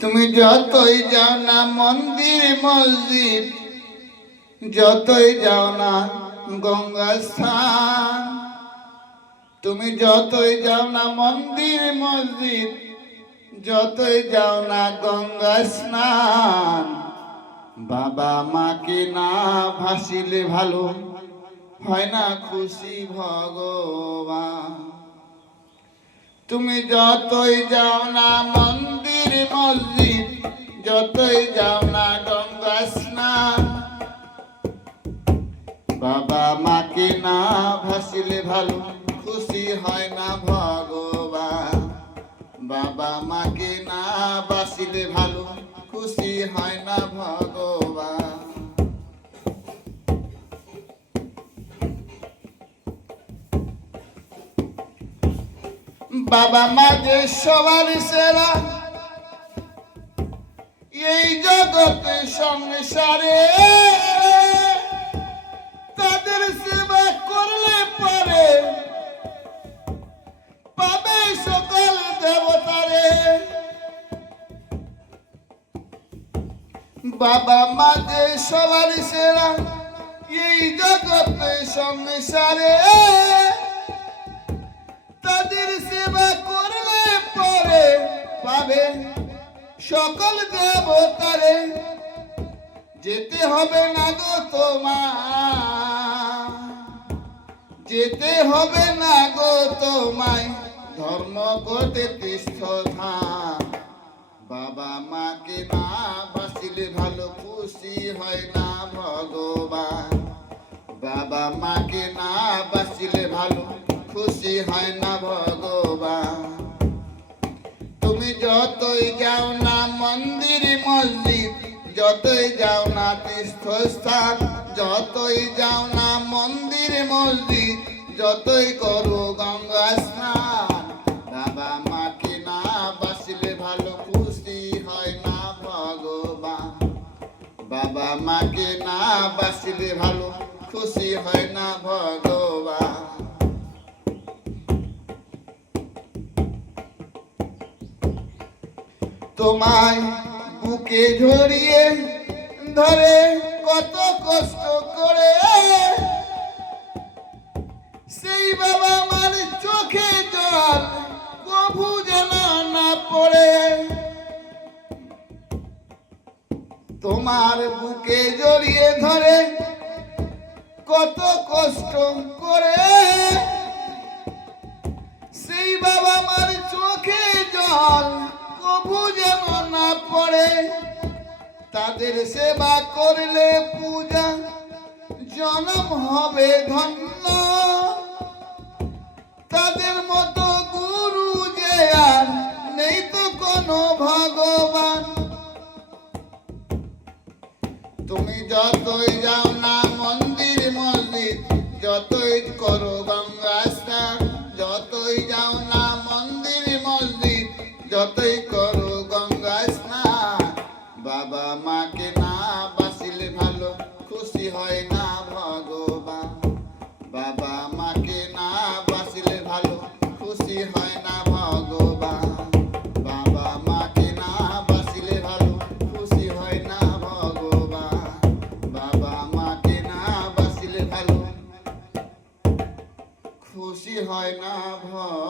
তুমি যতই যাও না মন্দির মসজিদ, যতই যাও না গঙ্গা স্থান, তুমি যতই যাও না মন্দির মসজিদ, যতই যাও না গঙ্গা স্নান, বাবা মাকে না ভাসিলে ভালো হয় না খুশি ভগবান। তুমি যতই যাও না মন্দির মসজিদ, যতই যাও না গঙ্গা স্নান, বাবা মাকে না ভাসিলে ভালো খুশি হয় না ভগবান। বাবা মাকে না বাসিলে ভালো খুশি হয় না ভগবান। বাবা মা যে সবার সেরা এই জগতে সংসারে, তাদের সেবা করলে পরে পাবে সকল দেবতারে। বাবা মা যে সবার সেরা এই জগতে সংসারে, তাদের সেবা করলে পরে পাবে সকল দেবতারে। যেতে হবে না গো তোমায়, যেতে হবে না গো তোমায় ধর্ম করতে তীর্থধাম। বাবা মাকে না বাসিলে ভালো খুশি হয় না ভগবান। বাবা মাকে না বাসিলে ভালো খুশি হয় না ভগবান। তুমি যতই যাও না মন্দির মসজিদ, যতই যাও না তীর্থস্থান, যতই যাও না মন্দির মসজিদ, যতই করো গঙ্গা স্নান, বাবা মাকে না বাসিলে ভালো খুশি হয় না ভগবান। বাবা মাকে না বাসিলে ভালো খুশি হয় না ভগবান। তোমায় বুকে ঝরিয়ে ধরে কত কষ্ট করে সেই বাবা মার চোখে জল কভু যেন না পড়ে। তোমার বুকে জড়িয়ে ধরে কত কষ্ট করে সেই বাবা মার চোখে জল কভু যেন না পড়ে। তাদের সেবা করলে পূজা জনম হবে ধন্য, তাদের মতো গুরু যে আর নেই তো কোনো ভগবান। তুমি যতই যাও না মন্দির মসজিদ, যতই করো গঙ্গা স্নান, যতই যাও না মন্দির মসজিদ, যতই করো গঙ্গা স্নান, বাবা মাকে না বাসিলে ভালো খুশি হয় না ভগবান। বাবা মাকে না বাসিলে ভালো খুশি হয় না ভগবান। বাবা মাকে না বাসিলে ভালো খুশি হয় না ভগবান। বাবা মাকে না বাসিলে ভালো খুশি হয় না ভগবান।